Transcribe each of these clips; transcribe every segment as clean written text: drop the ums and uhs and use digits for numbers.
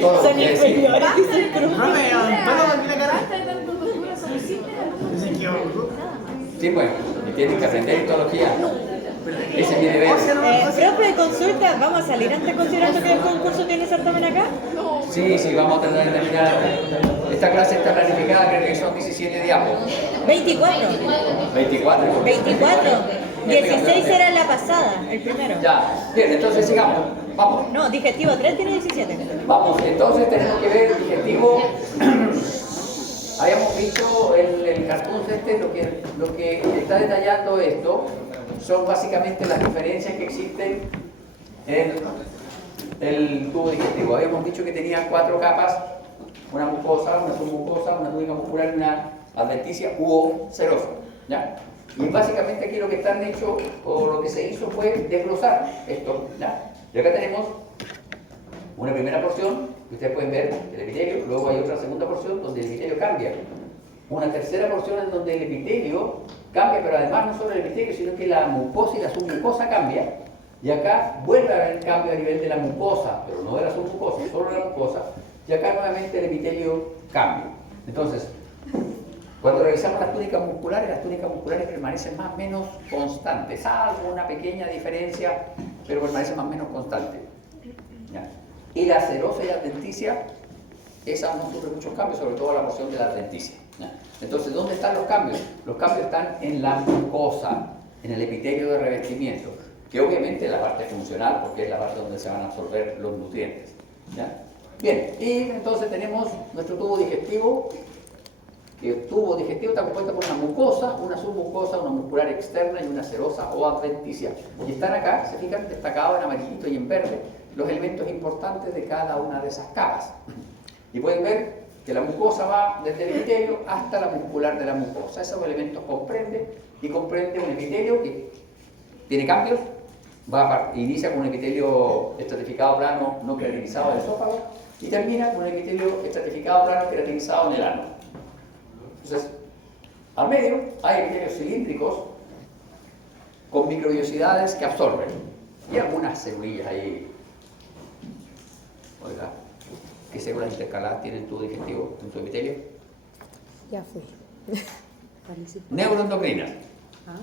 todo Son quiere decir. inferiores, dice el profe. Profe, ¿puedo dormir la cara? Dicen que Sí, bueno, y tienen que aprender histología. Ese es mi deber. Profe, consulta, ¿vamos a salir antes considerando que el concurso tiene certamen acá? Sí, sí, vamos a tratar de terminar. Esta clase está planificada, creo que son 17 diapos. 24. 24. 24. 16 era la pasada, el primero. Ya, bien, entonces sigamos. Vamos. No, digestivo 3 tiene 17. Vamos, entonces tenemos que ver el digestivo. Habíamos visto el cartoon lo que está detallando esto son básicamente las diferencias que existen en el tubo digestivo. Habíamos dicho que tenía 4 capas, una mucosa, una submucosa, una túnica muscular y una adventicia u serosa, ¿ya? Y básicamente aquí lo que están hecho, o lo que se hizo fue desglosar esto, ¿ya? Y acá tenemos una primera porción, que ustedes pueden ver, el epitelio, luego hay otra segunda porción donde el epitelio cambia, una tercera porción en donde el epitelio cambia, pero además no solo el epitelio, sino que la mucosa y la submucosa cambia, y acá vuelve a haber cambio a nivel de la mucosa, pero no de la submucosa, solo de la mucosa, y acá nuevamente el epitelio cambia. Entonces, cuando revisamos las túnicas musculares permanecen más o menos constantes, salvo una pequeña diferencia, pero permanecen más o menos constantes. ¿Ya? Y la serosa y la adventicia, esa no sufre muchos cambios, sobre todo la porción de la adventicia. ¿Ya? Entonces, ¿dónde están los cambios? Los cambios están en la mucosa, en el epitelio de revestimiento, que obviamente es la parte funcional, porque es la parte donde se van a absorber los nutrientes. ¿Ya? Bien, y entonces tenemos nuestro tubo digestivo, que el tubo digestivo está compuesto por una mucosa, una submucosa, una muscular externa y una serosa o adventicia. Y están acá, se fijan, destacados en amarillito y en verde, los elementos importantes de cada una de esas capas. Y pueden ver que la mucosa va desde el epitelio hasta la muscular de la mucosa. Esos elementos comprende un epitelio que tiene cambios, inicia con un epitelio estratificado plano no queratinizado del esófago y termina con un epitelio estratificado plano queratinizado en el ano. Entonces, al medio hay epitelios cilíndricos con microvellosidades que absorben y algunas célulillas ahí. Oiga, ¿qué células intercaladas tiene el tubo digestivo en tu epitelio? Ya fui. Neuroendocrinas. ¿Ah?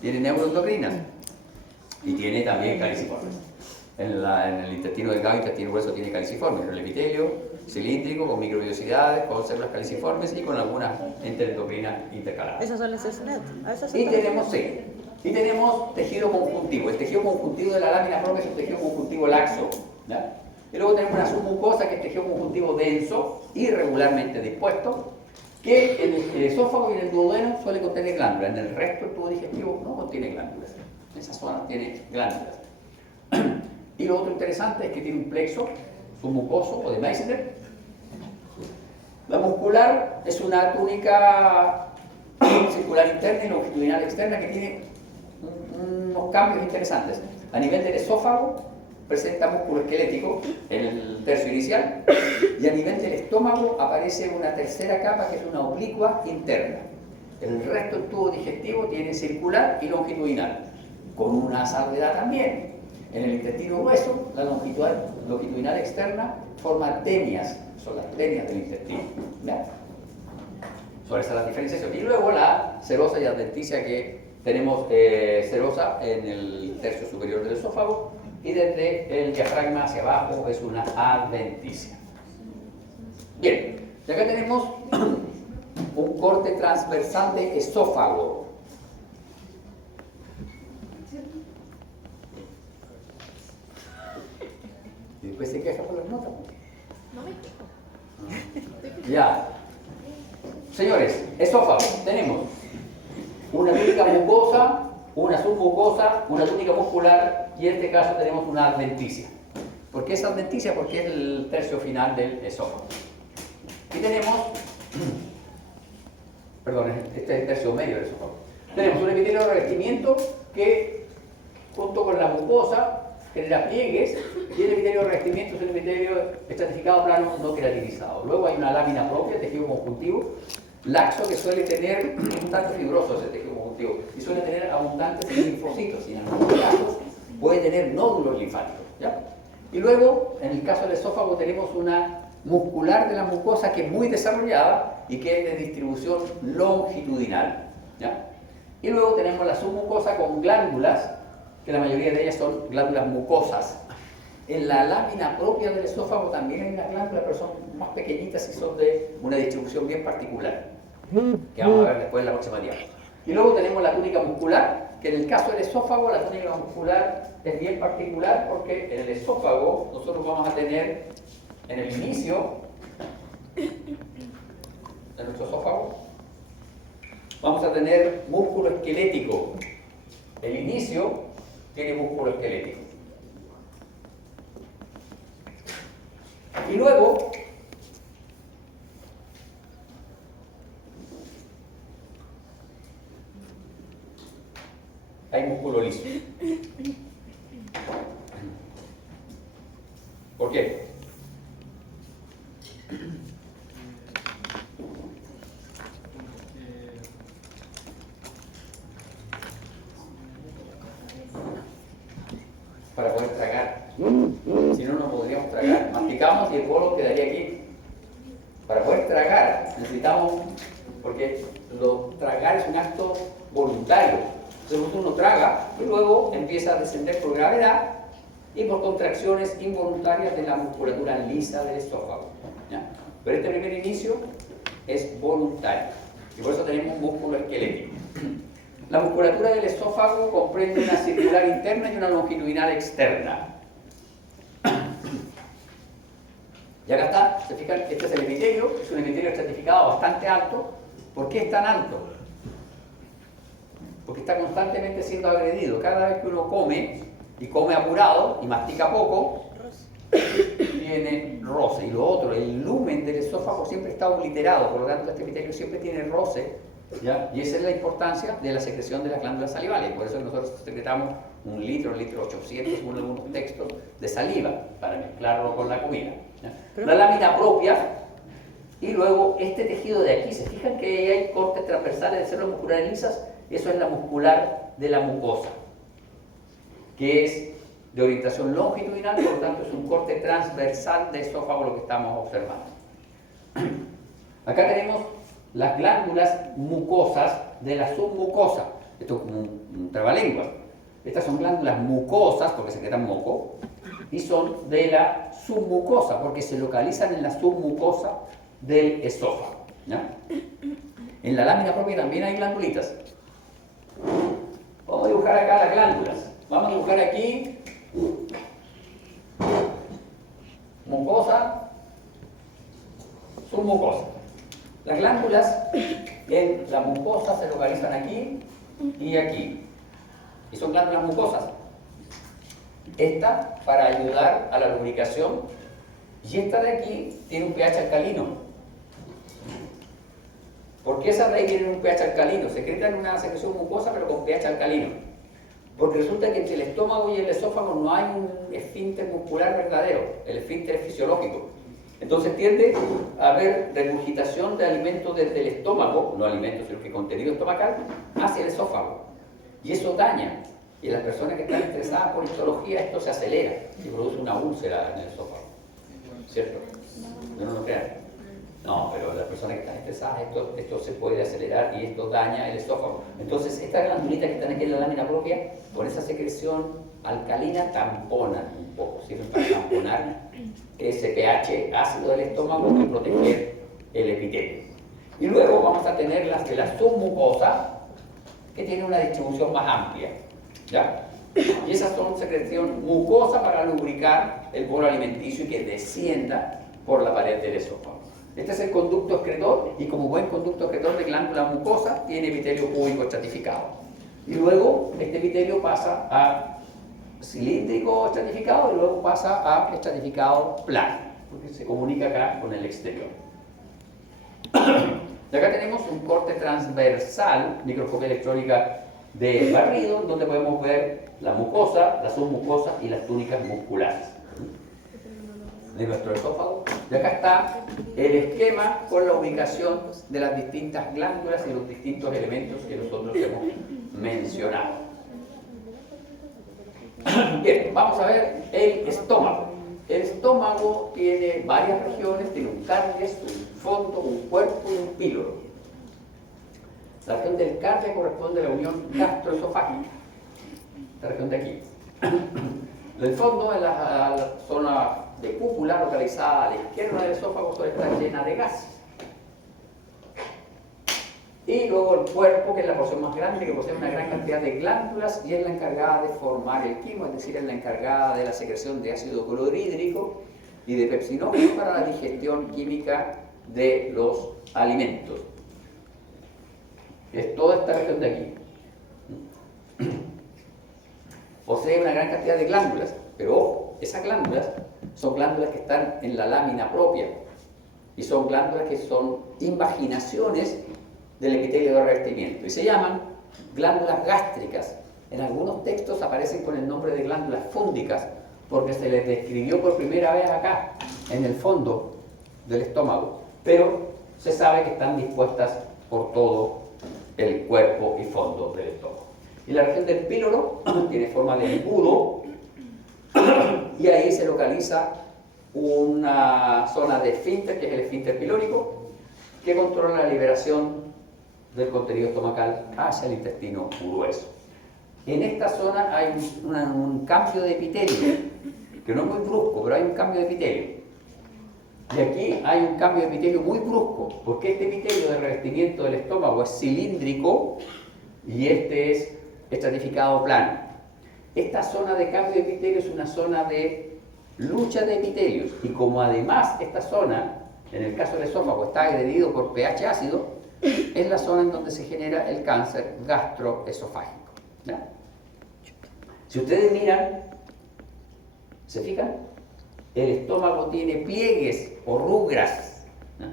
Tiene neuroendocrinas y tiene también caliciformes. En el intestino delgado, intestino grueso tiene caliciformes, el epitelio cilíndrico con microvellosidades, con células caliciformes y con algunas enteroendocrinas intercaladas. Esas son las SNET. Y tenemos tejido conjuntivo. El tejido conjuntivo de la lámina propia es un tejido conjuntivo laxo, ¿ya? Y luego tenemos una submucosa que es tejido conjuntivo denso, irregularmente dispuesto, que en el esófago y en el duodeno suele contener glándulas. En el resto del tubo digestivo no contiene glándulas. En esa zona tiene glándulas. Y lo otro interesante es que tiene un plexo submucoso o de Meissner. La muscular es una túnica circular interna y longitudinal externa que tiene unos cambios interesantes. A nivel del esófago presenta músculo esquelético en el tercio inicial y a nivel del estómago aparece una tercera capa que es una oblicua interna. El resto del tubo digestivo tiene circular y longitudinal, con una salvedad también. En el intestino grueso, la longitudinal externa forma tenias, son las tenias del intestino. ¿Ya? Son esas las diferenciaciones. Y luego la serosa y adventicia, que tenemos serosa en el tercio superior del esófago y desde el diafragma hacia abajo es una adventicia. Bien, y acá tenemos un corte transversal de esófago. Y después se queja por las notas. No me quejo. Ya. Señores, esófago. Tenemos una túnica mucosa, una submucosa, una túnica muscular y en este caso tenemos una adventicia. ¿Por qué es adventicia? Porque es el tercio final del esófago. Y tenemos, perdón, este es el tercio medio del esófago. Tenemos un epitelio de revestimiento que, junto con la mucosa, genera pliegues y el epitelio de revestimiento es un epitelio estratificado plano no queratinizado. Luego hay una lámina propia, tejido conjuntivo, laxo, que suele tener un tanto fibroso ese tejido conjuntivo y suele tener abundantes linfocitos y en algunos casos puede tener nódulos linfáticos. ¿Ya? Y luego, en el caso del esófago, tenemos una muscular de la mucosa que es muy desarrollada y que es de distribución longitudinal, ¿ya? Y luego tenemos la submucosa con glándulas, que la mayoría de ellas son glándulas mucosas. En la lámina propia del esófago también hay unas glándulas, pero son más pequeñitas y son de una distribución bien particular, que vamos a ver después en la próxima diapositiva. Y luego tenemos la túnica muscular, que en el caso del esófago la túnica muscular es bien particular porque en el esófago nosotros vamos a tener en el inicio de nuestro esófago vamos a tener músculo esquelético. El inicio tiene músculo esquelético. Y luego hay músculo liso. ¿Por qué? Para poder tragar. Si no, no podríamos tragar. Masticamos y el bolo quedaría aquí. Para poder tragar necesitamos, porque tragar es un acto voluntario. Entonces uno traga y luego empieza a descender por gravedad y por contracciones involuntarias de la musculatura lisa del esófago, ¿ya? Pero este primer inicio es voluntario y por eso tenemos un músculo esquelético. La musculatura del esófago comprende una circular interna y una longitudinal externa. Y acá está, se fijan, este es el epitelio, es un epitelio estratificado bastante alto. ¿Por qué es tan alto? Porque está constantemente siendo agredido. Cada vez que uno come, y come apurado, y mastica poco, tiene roce. Y lo otro, el lumen del esófago siempre está obliterado, por lo tanto este epitelio siempre tiene roce, ¿ya? Y esa es la importancia de la secreción de las glándulas salivales. Por eso nosotros secretamos 1 litro, 800, según algunos textos, de saliva, para mezclarlo con la comida, ¿ya? La lámina propia, y luego este tejido de aquí, ¿se fijan que hay cortes transversales de células musculares lisas? Eso es la muscular de la mucosa, que es de orientación longitudinal, por lo tanto es un corte transversal de esófago lo que estamos observando. Acá tenemos las glándulas mucosas de la submucosa. Esto es como un trabalengua. Estas son glándulas mucosas, porque secretan moco, y son de la submucosa, porque se localizan en la submucosa del esófago, ¿ya? En la lámina propia también hay glandulitas. Vamos a dibujar acá las glándulas. Vamos a dibujar aquí mucosa, submucosa. Las glándulas en la mucosa se localizan aquí y aquí. Y son glándulas mucosas. Esta para ayudar a la lubricación y esta de aquí tiene un pH alcalino. ¿Por qué esa raíz tiene un pH alcalino? Secreta en una secreción mucosa pero con pH alcalino. Porque resulta que entre el estómago y el esófago no hay un esfínter muscular verdadero, el esfínter es fisiológico. Entonces tiende a haber regurgitación de alimentos desde el estómago, no alimentos sino que contenido estomacal, hacia el esófago. Y eso daña. Y en las personas que están estresadas por histología esto se acelera y produce una úlcera en el esófago. ¿Cierto? No lo crean. No, pero las personas que están estresadas, esto se puede acelerar y esto daña el esófago. Entonces, estas glandulitas que están aquí en la lámina propia, con esa secreción alcalina, tamponan un poco, sirven para tamponar ese pH ácido del estómago y proteger el epitelio. Y luego vamos a tener las de la submucosa, que tiene una distribución más amplia, ¿ya? Y esas son secreción mucosa para lubricar el bolo alimenticio y que descienda por la pared del esófago. Este es el conducto excretor y como buen conducto excretor de glándula mucosa tiene epitelio púbico estratificado. Y luego este epitelio pasa a cilíndrico estratificado y luego pasa a estratificado plano, porque se comunica acá con el exterior. Y acá tenemos un corte transversal, microscopía electrónica de barrido, donde podemos ver la mucosa, la submucosa y las túnicas musculares de nuestro esófago. Y acá está el esquema con la ubicación de las distintas glándulas y los distintos elementos que nosotros hemos mencionado. Bien, vamos a ver el estómago. el estómago tiene varias regiones, tiene un cardias, un fondo, un cuerpo y un píloro. La región del cardia corresponde a la unión gastroesofágica, la región de aquí. El fondo es la zona de cúpula localizada a la izquierda del esófago, suele estar llena de gases. Y luego el cuerpo, que es la porción más grande, que posee una gran cantidad de glándulas y es la encargada de formar el quimo, es decir, es la encargada de la secreción de ácido clorhídrico y de pepsinógeno para la digestión química de los alimentos. Es toda esta región de aquí. Posee una gran cantidad de glándulas, pero ojo, esas glándulas son glándulas que están en la lámina propia y son glándulas que son invaginaciones del epitelio de revestimiento y se llaman glándulas gástricas. En algunos textos aparecen con el nombre de glándulas fúndicas porque se les describió por primera vez acá, en el fondo del estómago, pero se sabe que están dispuestas por todo el cuerpo y fondo del estómago. Y la región del píloro tiene forma de embudo y ahí se localiza una zona de esfínter, que es el esfínter pilórico, que controla la liberación del contenido estomacal hacia el intestino grueso. En esta zona hay un cambio de epitelio, que no es muy brusco, pero hay un cambio de epitelio. Y aquí hay un cambio de epitelio muy brusco, porque este epitelio de revestimiento del estómago es cilíndrico y este es estratificado plano. Esta zona de cambio de epitelio es una zona de lucha de epitelios y como además esta zona, en el caso del esófago, está agredido por pH ácido, es la zona en donde se genera el cáncer gastroesofágico. ¿Ya? Si ustedes miran, ¿se fijan? El estómago tiene pliegues o rugras. ¿Ya?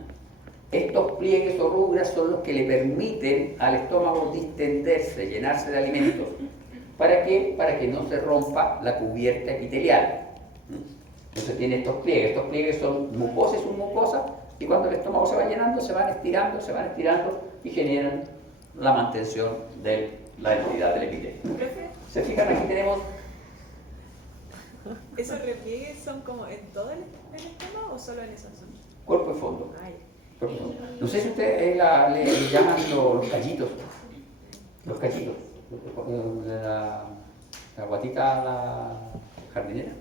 Estos pliegues o rugras son los que le permiten al estómago distenderse, llenarse de alimentos. ¿Para qué? Para que no se rompa la cubierta epitelial. Entonces tiene estos pliegues son mucosa y submucosa, y cuando el estómago se va llenando, se van estirando y generan la mantención de la entidad del epitelio. ¿Se fijan? Aquí tenemos... ¿Esos repliegues son como en todo el estómago o solo en esa zona? Cuerpo y fondo. Ay. Cuerpo y fondo. No sé si ustedes le llaman los callitos. Los callitos. La guatita, la jardinera.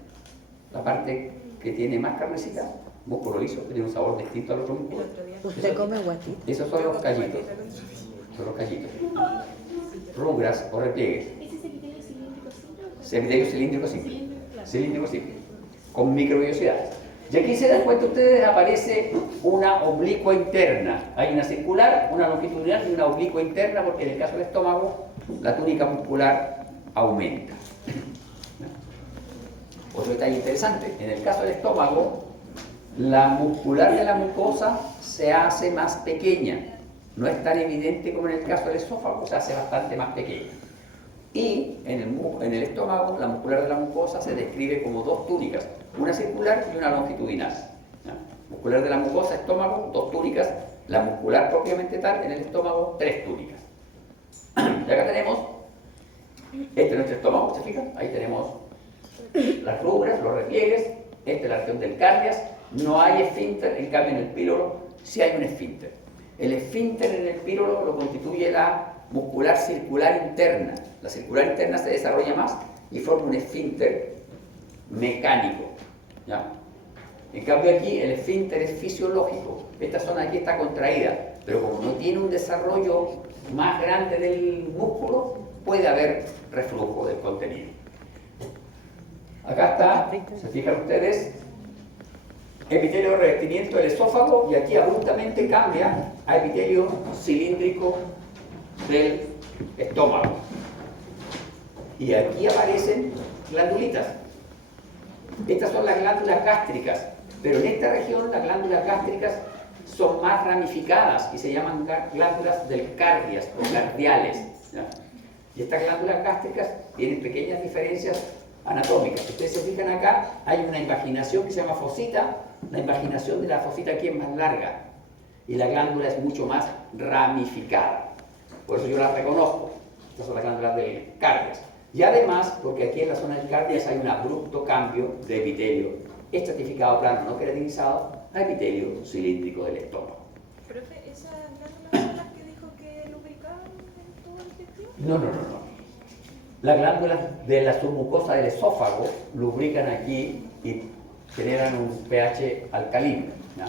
La parte que tiene más carnecita, músculo liso, que tiene un sabor distinto al otro músculo. ¿Usted come guatita? Esos son los callitos. Son los callitos. Rugras o repliegues. ¿Ese es epitelio cilíndrico simple? Epitelio cilíndrico simple. Cilíndrico simple. Con microvellosidades. Y aquí se dan cuenta ustedes, aparece una oblicua interna. Hay una circular, una longitudinal y una oblicua interna, porque en el caso del estómago, la túnica muscular aumenta. Otro detalle interesante, en el caso del estómago, la muscular de la mucosa se hace más pequeña. No es tan evidente como en el caso del esófago, se hace bastante más pequeña. Y en el estómago, la muscular de la mucosa se describe como dos túnicas, una circular y una longitudinal. ¿Ya? Muscular de la mucosa, estómago, dos túnicas, la muscular propiamente tal, en el estómago, tres túnicas. Y acá tenemos, este es nuestro estómago, ¿se fijan? Ahí tenemos las rugras, los repliegues, esta es la región del cardias, no hay esfínter, en cambio en el píloro sí hay un esfínter. El esfínter en el píloro lo constituye la muscular circular interna. La circular interna se desarrolla más y forma un esfínter mecánico. ¿Ya? En cambio aquí el esfínter es fisiológico. Esta zona aquí está contraída, pero como no tiene un desarrollo más grande del músculo, puede haber reflujo del contenido. Acá está, se fijan ustedes, epitelio de revestimiento del esófago y aquí abruptamente cambia a epitelio cilíndrico del estómago. Y aquí aparecen glandulitas. Estas son las glándulas gástricas, pero en esta región las glándulas gástricas son más ramificadas y se llaman glándulas del cardias o cardiales. ¿Ya? Y estas glándulas gástricas tienen pequeñas diferencias anatómicas. Si ustedes se fijan acá, hay una invaginación que se llama fosita. La invaginación de la fosita aquí es más larga y la glándula es mucho más ramificada. Por eso yo la reconozco. Estas son las glándulas del cardias. Y además, porque aquí en la zona del cardias hay un abrupto cambio de epitelio estratificado plano no queratinizado a epitelio cilíndrico del estómago. Profe, ¿esas glándulas son las que dijo que lubricaban en todo el intestino? No. Las glándulas de la submucosa del esófago lubrican aquí y generan un pH alcalino, ¿no?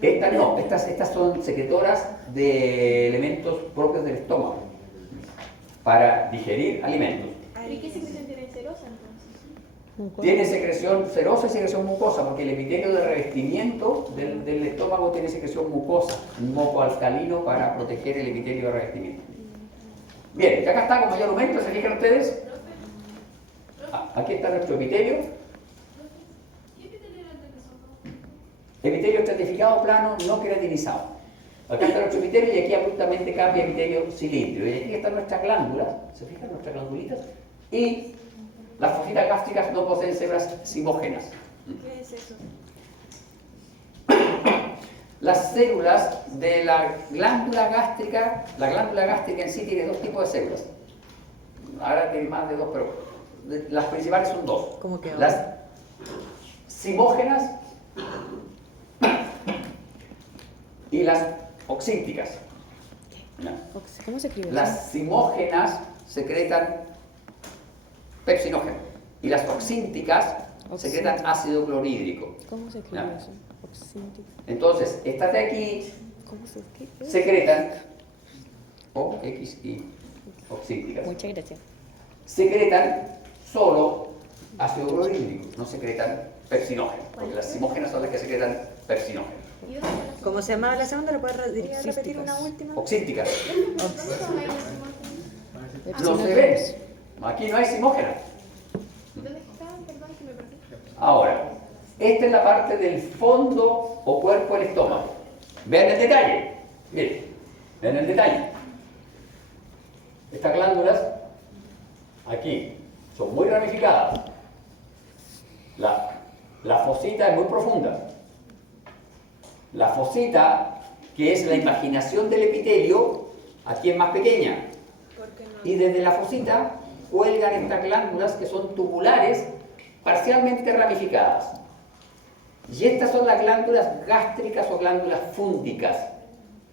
Estas no, estas son secretoras de elementos propios del estómago para digerir alimentos. ¿Y qué secreción tiene cerosa entonces? Tiene secreción serosa y secreción mucosa, porque el epitelio de revestimiento del estómago tiene secreción mucosa, un moco alcalino para proteger el epitelio de revestimiento. Bien, acá está con mayor aumento, ¿se fijan ustedes? Aquí está nuestro epitelio. Epitelio estratificado plano no queratinizado. Acá está nuestro epitelio y aquí abruptamente cambia epitelio cilíndrico. Y aquí están nuestras glándulas, ¿se fijan? Nuestras glandulitas. Y las fositas gástricas no poseen células simógenas. ¿Qué es eso? Las células de la glándula gástrica en sí tiene dos tipos de células. Ahora tiene más de dos, pero las principales son dos. ¿Cómo que Las simógenas y las oxínticas. ¿No? ¿Cómo se escribe eso? Las simógenas secretan pepsinógeno y las oxínticas secretan ácido clorhídrico. ¿Cómo se escribe ¿No? eso? Oxíntico. Entonces, estas de aquí ¿Cómo se escribe? secretan OXI, oxínticas. Muchas gracias. Secretan solo ácido clorhídrico, no secretan pepsinógeno, porque las simógenas son las que secretan pepsinógeno. ¿Y dónde están las ¿Cómo se llamaba la segunda? ¿Lo puedes repetir una última? Oxínticas. ¿Dónde son ahí las simógenas? No se ven. Aquí no hay simógenas. ¿Dónde están? Perdón, que me perdí. Ahora, esta es la parte del fondo o cuerpo del estómago. Vean el detalle. Miren, vean el detalle. Estas glándulas aquí son muy ramificadas. La fosita es muy profunda. La fosita, que es la imaginación del epitelio, aquí es más pequeña. Y desde la fosita cuelgan estas glándulas que son tubulares, parcialmente ramificadas. Y estas son las glándulas gástricas o glándulas fúngicas.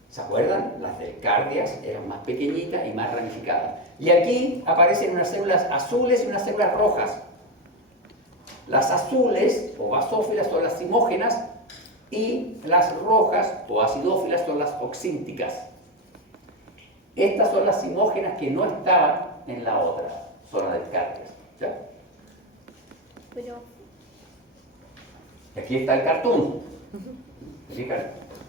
¿Se acuerdan? Las del cardias eran más pequeñitas y más ramificadas. Y aquí aparecen unas células azules y unas células rojas. Las azules o basófilas son las simógenas y las rojas o acidófilas son las oxínticas. Estas son las simógenas que no estaban en la otra zona del cardias. ¿Ya? Pero, Aquí está el cartoon. ¿Se fijan?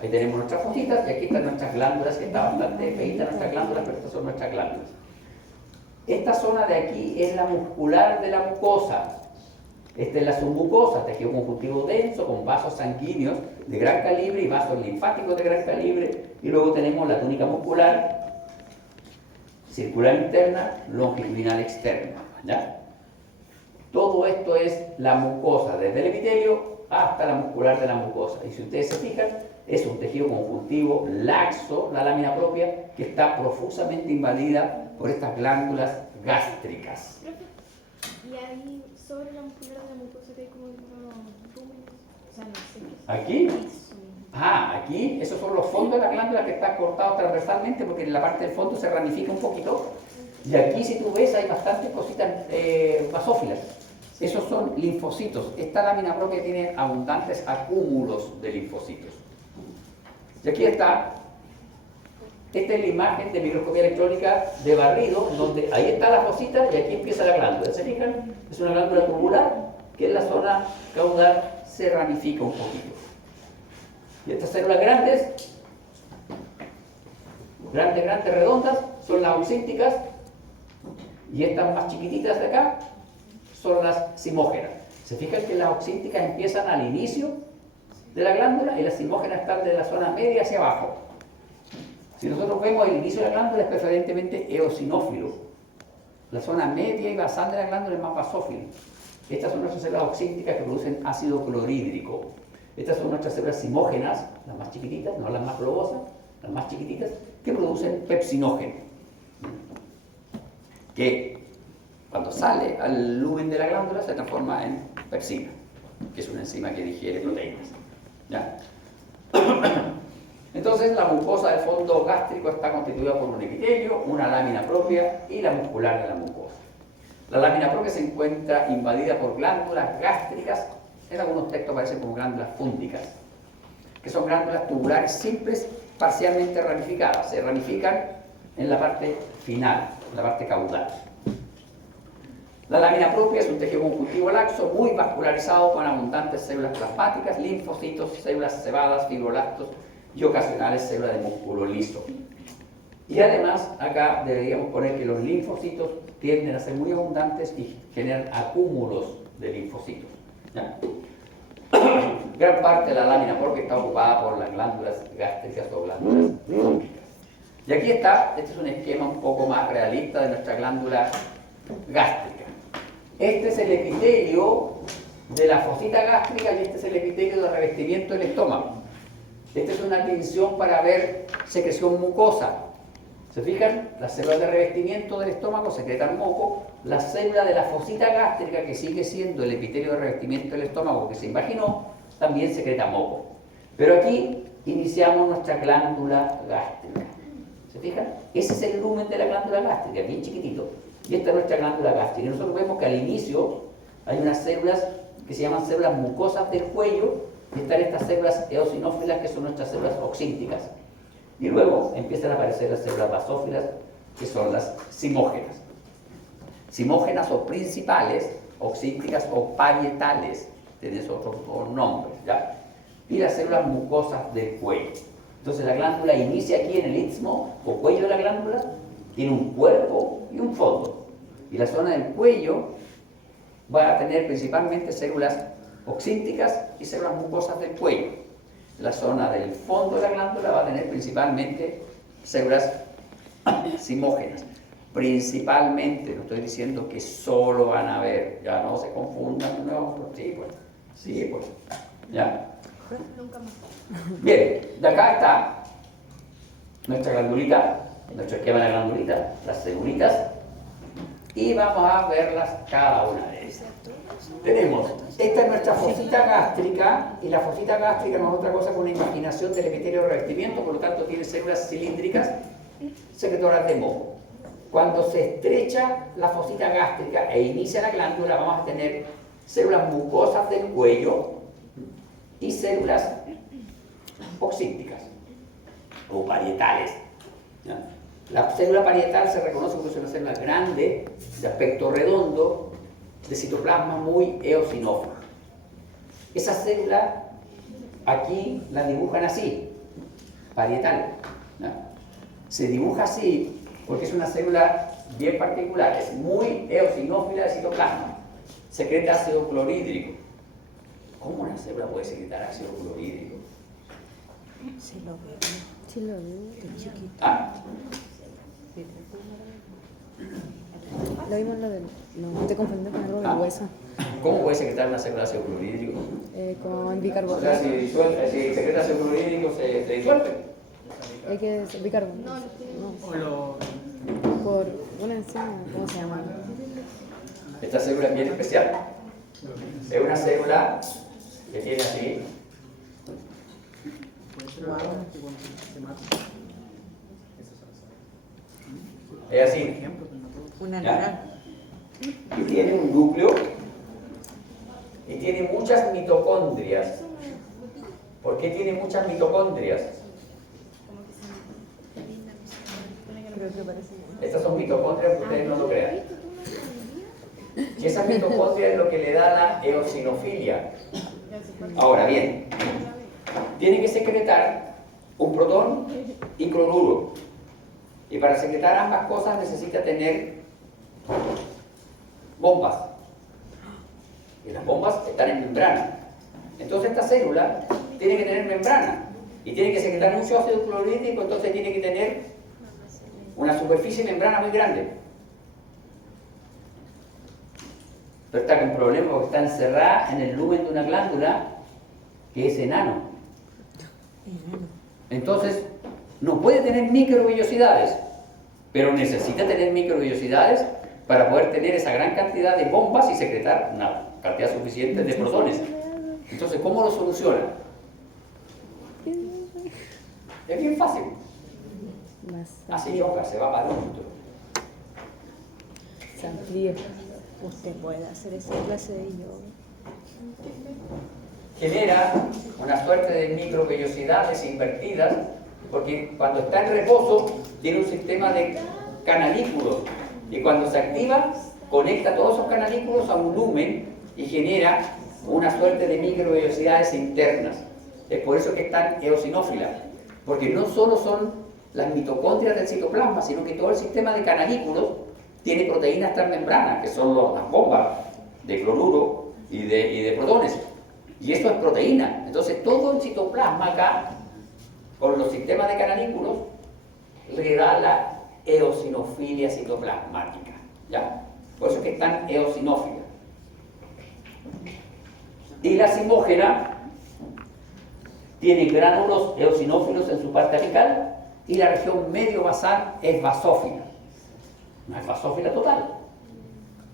Ahí tenemos nuestras fositas y aquí están nuestras glándulas, que está bastante feita nuestras glándulas, pero estas son nuestras glándulas. Esta zona de aquí es la muscular de la mucosa. Esta es la submucosa, tejido conjuntivo denso con vasos sanguíneos de gran calibre y vasos linfáticos de gran calibre. Y luego tenemos la túnica muscular, circular interna, longitudinal externa. ¿Ya? Todo esto es la mucosa, desde el epitelio hasta la muscular de la mucosa. Y si ustedes se fijan, es un tejido conjuntivo laxo, la lámina propia, que está profusamente invadida por estas glándulas gástricas. profe, y ahí sobre la muscular de la mucosa que hay como unos túmeros, o sea, no sé qué es. ¿Aquí? Eso. Aquí, esos son los fondos de la glándula que está cortado transversalmente porque en la parte del fondo se ramifica un poquito. Y aquí, si tú ves, hay bastantes cositas basófilas. Esos son linfocitos. Esta lámina propia tiene abundantes acúmulos de linfocitos. Y aquí está. Esta es la imagen de microscopía electrónica de barrido, donde ahí está la fosita y aquí empieza la glándula. ¿Se fijan? Es una glándula tubular que en la zona caudal se ramifica un poquito. Y estas células grandes, redondas, son las oxínticas. Y estas más chiquititas de acá son las simógenas. ¿Se fijan que las oxínticas empiezan al inicio de la glándula y las simógenas están de la zona media hacia abajo? Si nosotros vemos el inicio de la glándula es preferentemente eosinófilo. La zona media y basal de la glándula es más basófilo. Estas son nuestras células oxínticas que producen ácido clorhídrico. Estas son nuestras células simógenas, las más chiquititas, no las más globosas, las más chiquititas, que producen pepsinógeno. Que cuando sale al lumen de la glándula se transforma en pepsina. que es una enzima que digiere proteínas. ¿Ya? Entonces, la mucosa del fondo gástrico está constituida por un epitelio, una lámina propia y la muscular de la mucosa. La lámina propia se encuentra invadida por glándulas gástricas, en algunos textos aparecen como glándulas fúndicas, que son glándulas tubulares simples, parcialmente ramificadas. Se ramifican en la parte final, en la parte caudal. La lámina propia es un tejido conjuntivo laxo, muy vascularizado con abundantes células plasmáticas, linfocitos, células cebadas, fibroblastos y ocasionales células de músculo liso. Y además, acá deberíamos poner que los linfocitos tienden a ser muy abundantes y generan acúmulos de linfocitos. ¿Ya? Gran parte de la lámina propia está ocupada por las glándulas gástricas o glándulas fúngicas. Y aquí está, este es un esquema un poco más realista de nuestra glándula gástrica. Este es el epitelio de la fosita gástrica y este es el epitelio de revestimiento del estómago. Esta es una tinción para ver secreción mucosa. ¿Se fijan? Las células de revestimiento del estómago secretan moco. La célula de la fosita gástrica, que sigue siendo el epitelio de revestimiento del estómago que se imaginó, también secreta moco. Pero aquí iniciamos nuestra glándula gástrica. ¿Se fijan? Ese es el lumen de la glándula gástrica, bien chiquitito. Y esta es nuestra glándula gástrica. Y nosotros vemos que al inicio hay unas células que se llaman células mucosas del cuello, y están estas células eosinófilas, que son nuestras células oxínticas. Y luego empiezan a aparecer las células basófilas, que son las zimógenas. Zimógenas o principales, oxínticas o parietales, tenés otros nombres, ¿ya? Y las células mucosas del cuello. Entonces la glándula inicia aquí en el istmo o cuello de la glándula, tiene un cuerpo y un fondo. Y la zona del cuello va a tener principalmente células oxínticas y células mucosas del cuello. La zona del fondo de la glándula va a tener principalmente células zimógenas. Principalmente, no estoy diciendo que solo van a haber, ya no se confundan, no, sí, pues, ya. Nunca más. Bien, de acá está nuestra glandulita, nuestro esquema de la glandulita, las celulitas, y vamos a verlas cada una de ellas. Tenemos, esta es nuestra fosita gástrica, y la fosita gástrica no es otra cosa que una imaginación del epitelio de revestimiento, por lo tanto tiene células cilíndricas secretoras de moco. Cuando se estrecha la fosita gástrica e inicia la glándula, vamos a tener células mucosas del cuello y células oxínticas o parietales. ¿Ya? La célula parietal se reconoce como una célula grande, de aspecto redondo, de citoplasma muy eosinófilo. Esa célula aquí la dibujan así, parietal. ¿Ya? Se dibuja así porque es una célula bien particular, es muy eosinófila de citoplasma, secreta ácido clorhídrico. ¿Cómo una célula puede secretar ácido clorhídrico? Sí lo veo de chiquito. Ah, Lo vimos lo del... No te confundes con algo del hueso. ¿cómo puede secretar una célula ácido clorhídrico? Con O sea, bicarbonato. si secreta ácido clorhídrico se disuelve. Hay que bicarbonato. No, los tiene. O lo... Por una enzima, ¿cómo se llama? Esta célula es bien especial. Es una célula que tiene así, es así, Una ¿ya? neurona. Y tiene un núcleo y tiene muchas mitocondrias. ¿Por qué tiene muchas mitocondrias? Creo que parece. Estas son mitocondrias que ustedes no lo crean. Y esas mitocondrias es lo que le da la eosinofilia. Ahora bien, tiene que secretar un protón y cloruro. Y para secretar ambas cosas necesita tener bombas. Y las bombas están en membrana. Entonces esta célula tiene que tener membrana. Y tiene que secretar mucho ácido clorhídrico, entonces tiene que tener una superficie de membrana muy grande. Pero está con problemas porque está encerrada en el lumen de una glándula que es enano. Entonces, no puede tener microvellosidades, pero necesita tener microvellosidades para poder tener esa gran cantidad de bombas y secretar una cantidad suficiente de protones. Entonces, ¿cómo lo solucionan? Es bien fácil. Hace yoga, se va para adentro. Se amplía. Usted puede hacer esa clase de yoga. Genera una suerte de microvellosidades invertidas, porque cuando está en reposo tiene un sistema de canalículos y cuando se activa conecta todos esos canalículos a un lumen y genera una suerte de microvellosidades internas. Es por eso que es tan eosinófila, porque no solo son las mitocondrias del citoplasma, sino que todo el sistema de canalículos tiene proteínas transmembranas, que son las bombas de cloruro y de protones. Y esto es proteína. Entonces todo el citoplasma acá, con los sistemas de canalículos, le da la eosinofilia citoplasmática. ¿Ya? Por eso es que es tan eosinófila. Y la simógena tiene gránulos eosinófilos en su parte apical y la región medio basal es basófila. No es basófila total.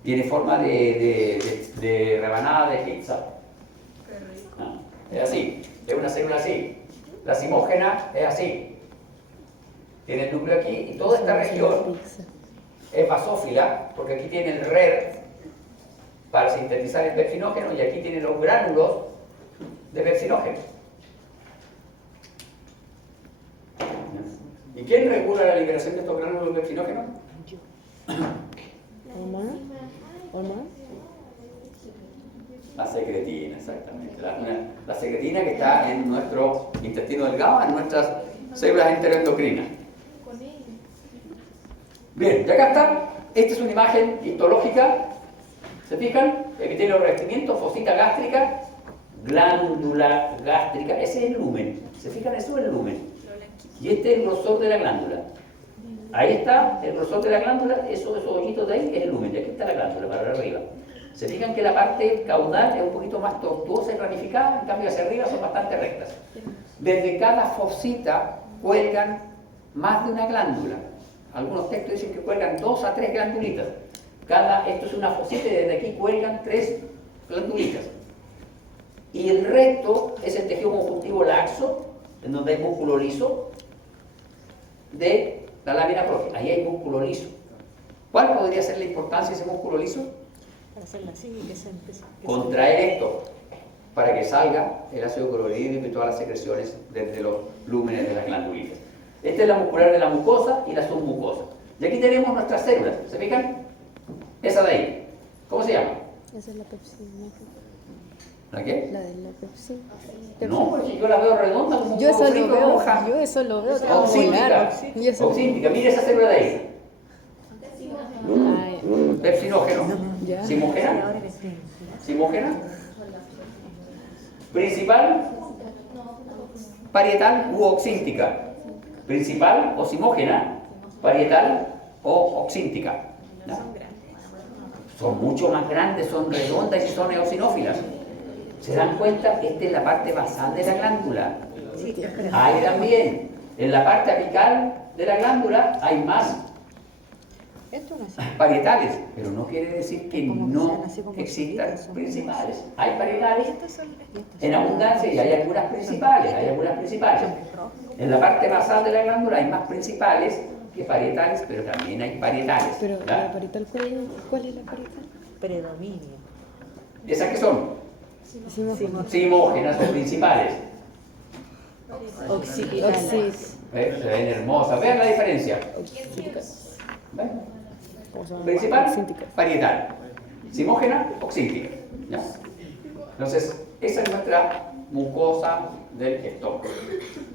Tiene forma de rebanada de pizza. ¿No? Es así, es una célula así. La simógena es así. Tiene el núcleo aquí y toda esta región es basófila porque aquí tiene el red para sintetizar el pepsinógeno y aquí tiene los gránulos de pepsinógeno. ¿Y quién regula la liberación de estos gránulos de pepsinógeno? ¿Hormona? La secretina, exactamente. La secretina que está en nuestro intestino delgado, en nuestras células enteroendocrinas. Bien, y acá está. Esta es una imagen histológica. ¿Se fijan? Epitelio revestimiento, fosita gástrica, glándula gástrica. Ese es el lumen. ¿Se fijan? Eso es el lumen. Y este es el grosor de la glándula. Ahí está el grosor de la glándula. Esos hoyitos de ahí es el lumen. Y aquí está la glándula, para arriba. Se fijan que la parte caudal es un poquito más tortuosa y ramificada, en cambio hacia arriba son bastante rectas. Desde cada fosita cuelgan más de una glándula. Algunos textos dicen que cuelgan 2 a 3 glandulitas. Esto es una fosita y desde aquí cuelgan 3 glandulitas. Y el resto es el tejido conjuntivo laxo, en donde hay músculo liso, de la lámina próxima. Ahí hay músculo liso. ¿Cuál podría ser la importancia de ese músculo liso? Para hacerla así y que se empiece. Contraer esto para que salga el ácido clorhídrico y todas las secreciones desde los lúmenes de las glandulitas. Esta es la muscular de la mucosa y la submucosa. Y aquí tenemos nuestras células. ¿Se fijan? Esa de ahí. ¿Cómo se llama? Esa es la pepsina. ¿La qué? La de la pepsina. No, porque yo la veo redonda como un Yo huevo eso frito lo veo, roja. yo eso lo veo todo Oxíntica. largo. Y eso- Oxíntica. Mire esa célula de ahí. Ay, Pepsinógeno. ya. Simógena. Simógena. Principal. Parietal u oxíntica. Principal o simógena. Parietal o oxíntica. ¿Ya? Son mucho más grandes, son redondas y son eosinófilas. ¿Se dan cuenta? Esta es la parte basal de la glándula. Hay también, en la parte apical de la glándula hay más Esto no es parietales, pero no quiere decir que Como que no sean así como existan chiquitas, son principales. Hay parietales Estas son en abundancia y hay algunas principales, En la parte basal de la glándula hay más principales que parietales, pero también hay parietales. Pero ¿ya? la parietal, ¿cuál es la parietal? Predominio. ¿Esas qué son? Simógenas o principales. Oxiditales. Se ven hermosas. Vean la diferencia. ¿Ven? Principal, parietal. Simógena, oxíntica. ¿Ya? Entonces, esa es nuestra mucosa del estómago.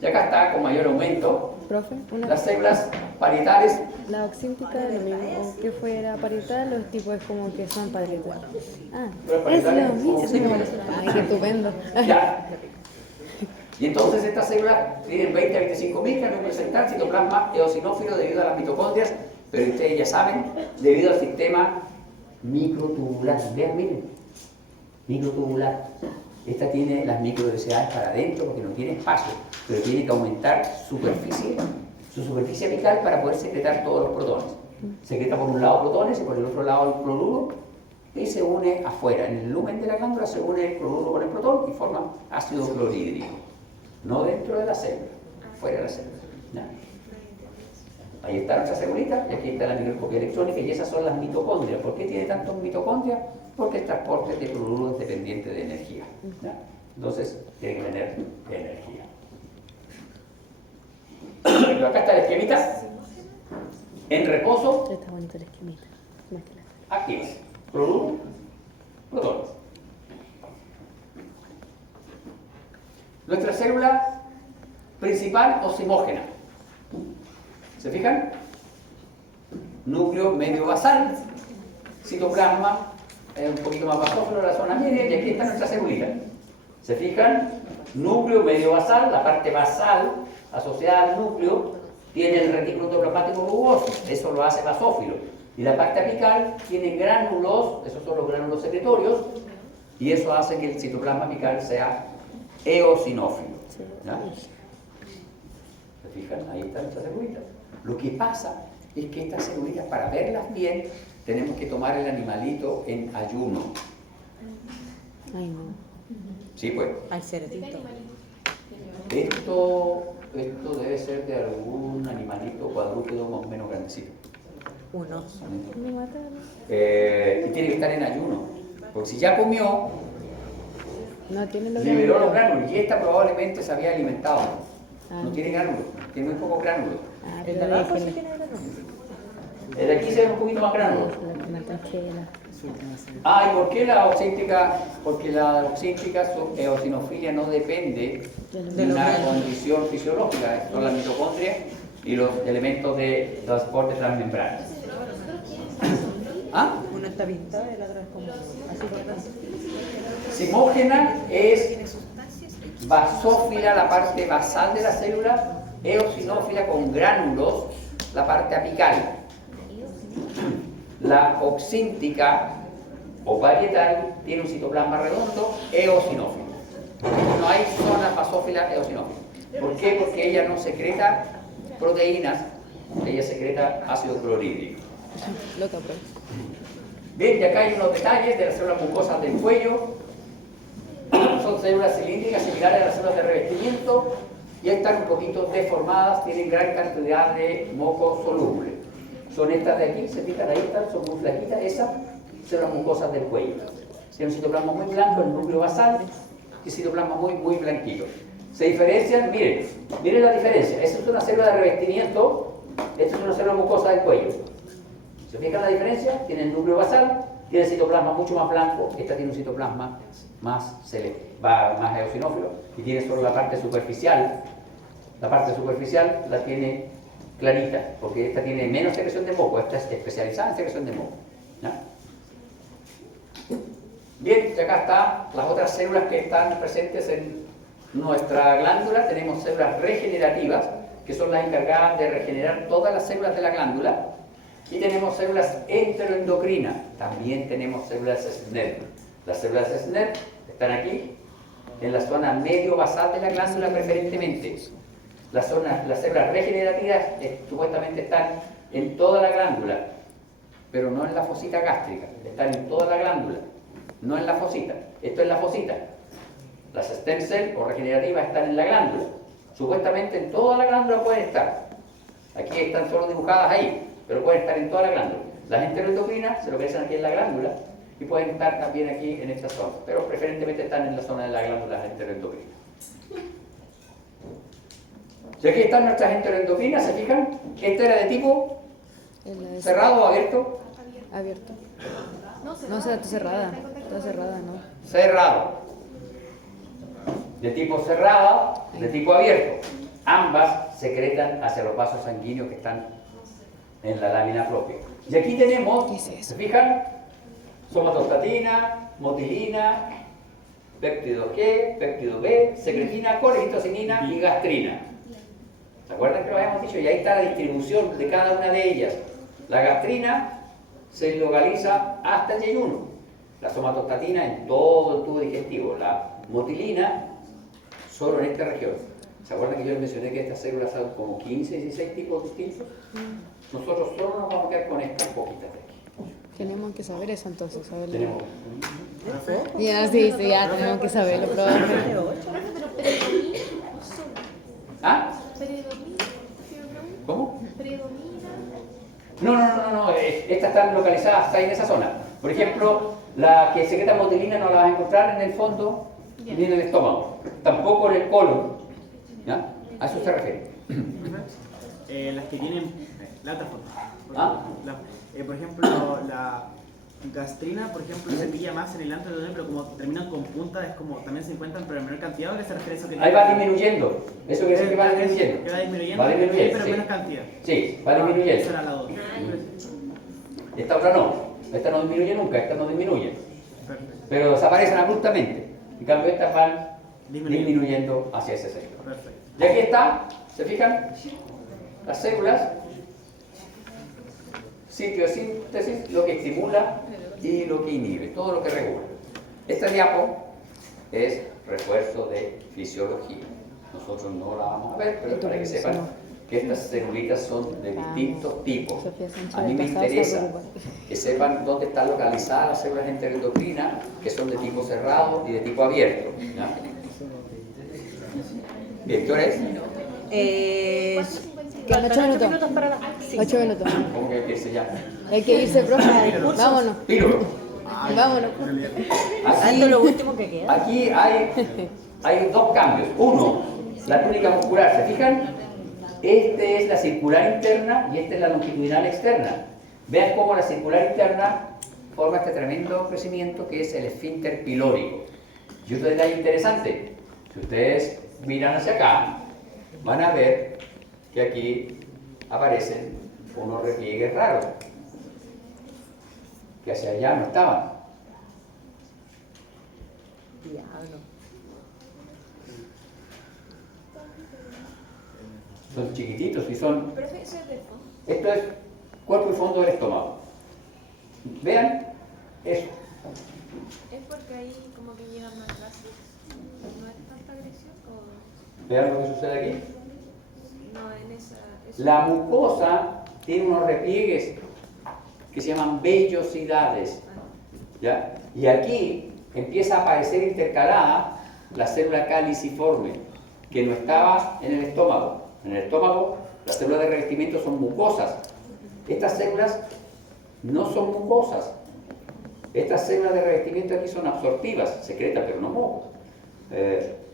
Y acá está con mayor aumento Profe, las células parietales. la oxíntica es lo mismo que fuera parietal o es tipo es como que son parietal. Ah, Pero es parietales lo mismo. oxínticas. Ay, qué estupendo. Ya. Y entonces estas células tienen 20 a 25 mil que representan citoplasma eosinófilo debido a las mitocondrias, pero ustedes ya saben, debido al sistema microtubular. Vean, miren, microtubular. Esta tiene las microvellosidades para adentro porque no tiene espacio, pero tiene que aumentar su superficie apical para poder secretar todos los protones. Secreta por un lado protones y por el otro lado el cloruro y se une afuera. En el lumen de la glándula se une el cloruro con el protón y forma ácido clorhídrico. No dentro de la célula, fuera de la célula. ¿Ya? Ahí está nuestra célula y aquí está la microscopía electrónica y esas son las mitocondrias. ¿Por qué tiene tantas mitocondrias? Porque el transporte de cloruro es dependiente de energía. ¿Ya? Entonces tiene que tener energía. Pero acá está la esquemita. En reposo, Está bonito el esquemita. Más que la activas. Cloruro, protones. Nuestra célula principal osimógena. ¿Se fijan? Núcleo medio basal, citoplasma, un poquito más basófilo de la zona media, y aquí está nuestra celulita. ¿Se fijan? Núcleo medio basal, la parte basal asociada al núcleo tiene el retículo endoplasmático rugoso, eso lo hace basófilo. Y la parte apical tiene gránulos, esos son los gránulos secretorios, y eso hace que el citoplasma apical sea eosinófilo. ¿Ya? ¿Se fijan? Ahí está nuestra celulita. Lo que pasa es que estas celulitas, para verlas bien, tenemos que tomar el animalito en ayuno. Ay, no. Sí, pues. Al ceretito. Esto debe ser de algún animalito cuadrúpedo más o menos grandecito. Uno. Me mataron. Y tiene que estar en ayuno. Porque si ya comió, No tiene los liberó los gránulos. gránulos y esta probablemente se había alimentado. Ah. No tiene gránulos, tiene muy pocos gránulos. Ah, El de pero abajo sí déjenle. tiene gránulos. El de aquí se ve un poquito más gránulos. La Natacha. Ah, ¿y por qué la oxíntica? Porque la oxíntica eosinofilia no depende de una condición fisiológica, son las mitocondrias y los elementos de transporte transmembrana. ¿Ah? Uno está pintado y el otro es como así por acá. Simógena es basófila, la parte basal de la célula, eosinófila con gránulos, la parte apical. La oxíntica o parietal tiene un citoplasma redondo eosinófilo. No hay zonas basófilas eosinófilas. ¿Por qué? Porque ella no secreta proteínas, ella secreta ácido clorhídrico. Loca, pues. Bien, y acá hay unos detalles de las células mucosas del cuello. Son células cilíndricas similares a las células de revestimiento y están un poquito deformadas, tienen gran cantidad de moco soluble. Son estas de aquí, se fijan, ahí están, son muy flaquitas, esas células mucosas del cuello. Tienen un citoplasma muy blanco, el núcleo basal, y citoplasma muy blanquito. Se diferencian, miren la diferencia. Esta es una célula de revestimiento, esta es una célula mucosa del cuello. ¿Se fijan la diferencia? Tiene el núcleo basal, tiene el citoplasma mucho más blanco, esta tiene un citoplasma más eosinófilo y tiene solo la parte superficial. La parte superficial la tiene clarita, porque esta tiene menos secreción de moco, esta es especializada en secreción de moco. ¿Ya? Bien, y acá están las otras células que están presentes en nuestra glándula. Tenemos células regenerativas, que son las encargadas de regenerar todas las células de la glándula. Y tenemos células enteroendocrinas, también tenemos células SNEP. Las células SNEP están aquí, en la zona medio basal de la glándula preferentemente. Las células regenerativas supuestamente están en toda la glándula, pero no en la fosita gástrica, están en toda la glándula, no en la fosita. Esto es la fosita. Las stem cells o regenerativas están en la glándula, supuestamente en toda la glándula pueden estar. Aquí están solo dibujadas ahí, pero pueden estar en toda la glándula. Las enteroendocrinas se localizan aquí en la glándula y pueden estar también aquí en esta zona, pero preferentemente están en la zona de la glándula enteroendocrina. Y aquí están nuestras enteroendocrinas, ¿se fijan? Esta era de tipo cerrado o abierto. Abierto. No, No, está cerrada. Está cerrada, ¿no? Cerrado. De tipo cerrada, de tipo abierto. Ambas secretan hacia los vasos sanguíneos que están en la lámina propia. Y aquí tenemos, ¿qué es eso? ¿se fijan? Somatostatina, motilina, péptido G, péptido B, secretina, colecistocinina y gastrina. ¿Se acuerdan que lo habíamos dicho? Y ahí está la distribución de cada una de ellas. La gastrina se localiza hasta el yeyuno. La somatostatina en todo el tubo digestivo. La motilina solo en esta región. ¿Se acuerdan que yo les mencioné que estas células son como 15, 16 tipos distintos? Nosotros solo nos vamos a quedar con estas poquitas de aquí. Tenemos que saber eso entonces, saberlo. Tenemos. Ya, sí, sí, ya tenemos que saberlo, probablemente. Pero predomina o solo. ¿Ah? Predomina. ¿Cómo? Predomina. No. Estas están localizadas ahí en esa zona. Por ejemplo, la que secreta motilina no la vas a encontrar en el fondo ni en el estómago. Tampoco en el colon. ¿Ya? A eso se refiere. Las que tienen la otra foto. ¿Ah? Por ejemplo, la gastrina, por ejemplo, se pilla más en el antro del pero como terminan con punta, es como también se encuentran, pero en menor cantidad. ¿O qué se refiere a eso? Que Ahí va disminuyendo. Eso quiere decir que va disminuyendo. Que va disminuyendo, Va disminuyendo, pero sí. en menos cantidad. Sí, va Esa disminuyendo. era la 2. Esta otra no. Esta no disminuye nunca, esta no disminuye. Perfecto. Pero desaparecen abruptamente. En cambio, estas van Disminuyendo. disminuyendo hacia ese sector. Perfecto. Y aquí está, ¿se fijan? Las células, sitio de síntesis, lo que estimula y lo que inhibe, todo lo que regula. Esta diapo es refuerzo de fisiología. Nosotros no la vamos a ver, pero para que sepan que estas celulitas son de distintos tipos. A mí me interesa que sepan dónde están localizadas las células enteroendocrinas, que son de tipo cerrado y de tipo abierto. ¿Ya? Bien, ¿qué hora es? Quedan 8 minutos. para las 8 minutos. ¿Cómo que hay que irse ya? Hay que irse, profe. Vámonos. Piro. Vámonos. Esto es lo último que queda. Aquí hay dos cambios. Uno, la túnica muscular. ¿Se fijan? Este es la circular interna y esta es la longitudinal externa. Vean cómo la circular interna forma este tremendo crecimiento que es el esfínter pilórico. Y otro detalle interesante. Si ustedes miran hacia acá, van a ver que aquí aparecen unos repliegues raros que hacia allá no estaban. Diablo. Son chiquititos y son... Profe, eso es de fondo. Esto es cuerpo y fondo del estómago. Vean eso. ¿Es porque ahí como que llegan más gases? ¿No es tanta agresión? ¿O Vean lo que sucede aquí. no en esa...? La mucosa tiene unos repliegues que se llaman vellosidades. ¿Ya? Y aquí empieza a aparecer intercalada la célula caliciforme, que no estaba en el estómago. En el estómago las células de revestimiento son mucosas. Estas células no son mucosas. Estas células de revestimiento aquí son absortivas, secretas pero no mocos.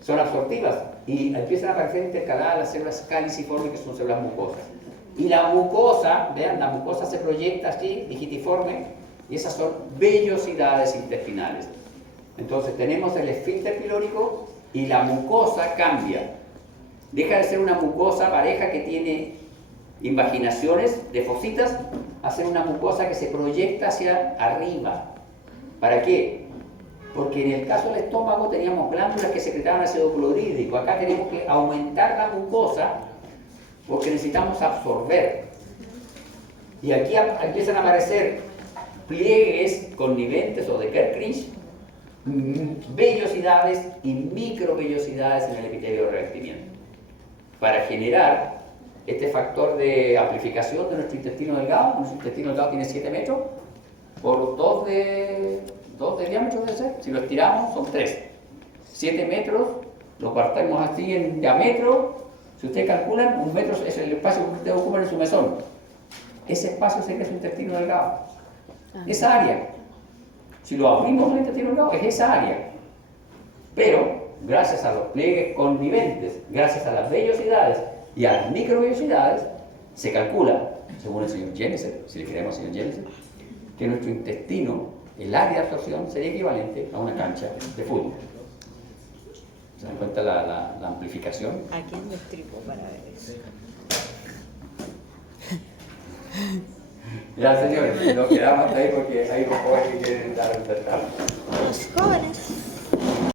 Son absortivas y empiezan a aparecer intercaladas las células caliciformes, que son células mucosas. Y la mucosa, vean, la mucosa se proyecta así, digitiforme, y esas son vellosidades intestinales. Entonces tenemos el esfínter pilórico y la mucosa cambia. Deja de ser una mucosa pareja que tiene invaginaciones de fositas a ser una mucosa que se proyecta hacia arriba. ¿Para qué? Porque en el caso del estómago teníamos glándulas que secretaban ácido clorhídrico. Acá tenemos que aumentar la mucosa porque necesitamos absorber. Y aquí empiezan a aparecer pliegues conniventes o de Kerkrinch, vellosidades y microvellosidades en el epitelio de revestimiento, para generar este factor de amplificación de nuestro intestino delgado. Nuestro intestino delgado tiene 7 metros por 2 de diámetro debe ser. Si lo estiramos son 3. 7 metros, lo partimos así en diámetro. Si ustedes calculan, 1 metro es el espacio que ustedes ocupan en su mesón. Ese espacio sería su intestino delgado. Esa área. Si lo abrimos el intestino delgado, es esa área. Pero, gracias a los pliegues conniventes, gracias a las vellosidades y a las microvellosidades, se calcula, según el señor Jensen, si le creemos al señor Jensen, que nuestro intestino, el área de absorción, sería equivalente a una cancha de fútbol. ¿Se dan cuenta la amplificación? ¿A quién destripo para ver eso? Ya, señores, nos quedamos hasta ahí porque hay unos jóvenes que quieren dar un tratado. Los jóvenes.